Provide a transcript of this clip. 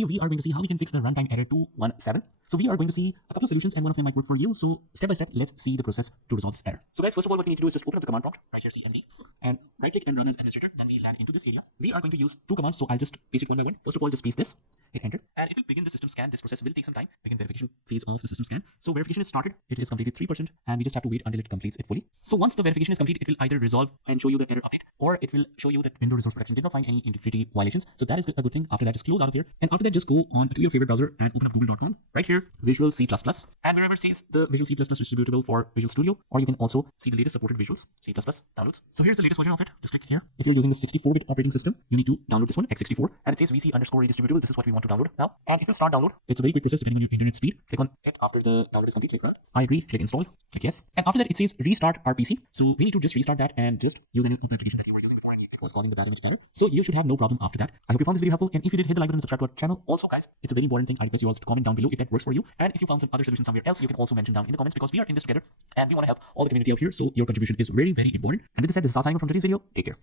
video, we are going to see how we can fix the runtime error 217. So we are going to see a couple of solutions and one of them might work for you. So step by step, let's see the process to resolve this error. So guys, first of all, what we need to do is just open up the command prompt right here, cmd, and right click and run as administrator. Then we land into this area. We are going to use two commands, so I'll just paste it one by one. First of all, just paste this, hit enter, and it will begin the system scan. This process will take some time. Begin verification phase of the system scan. So verification is started. It is completed 3%, and we just have to wait until it completes it fully. So once the verification is complete, it will either resolve and show you the error update, or it will show you that Windows Resource Protection did not find any integrity violations. So that is a good thing. After that, just close out of here, and after that, just go on to your favorite browser and open up google.com. Right here, Visual C++, and wherever says the Visual C++ distributable for Visual Studio, or you can also see the latest supported Visuals C++ downloads. So here's the latest version of it. Just click here. If you're using the 64-bit operating system, you need to download this one, x64, and it says vc_redistributable. This is what we want to download now. And if you start download, it's a very quick process depending on your internet speed. Click on it after the download is complete. Click run. I agree. Click install. Click yes. And after that, it says restart our PC. So we need to just restart that and just use any of the application that you were using before and it was causing the bad image error. So you should have no problem after that. I hope you found this video helpful. And if you did, hit the like button and subscribe to our channel. Also, guys, it's a very important thing. I request you all to comment down below if that works for you. And if you found some other solution somewhere else, you can also mention down in the comments, because we are in this together and we want to help all the community out here. So your contribution is very, very important. And with this said, this is our time from today's video. Take care.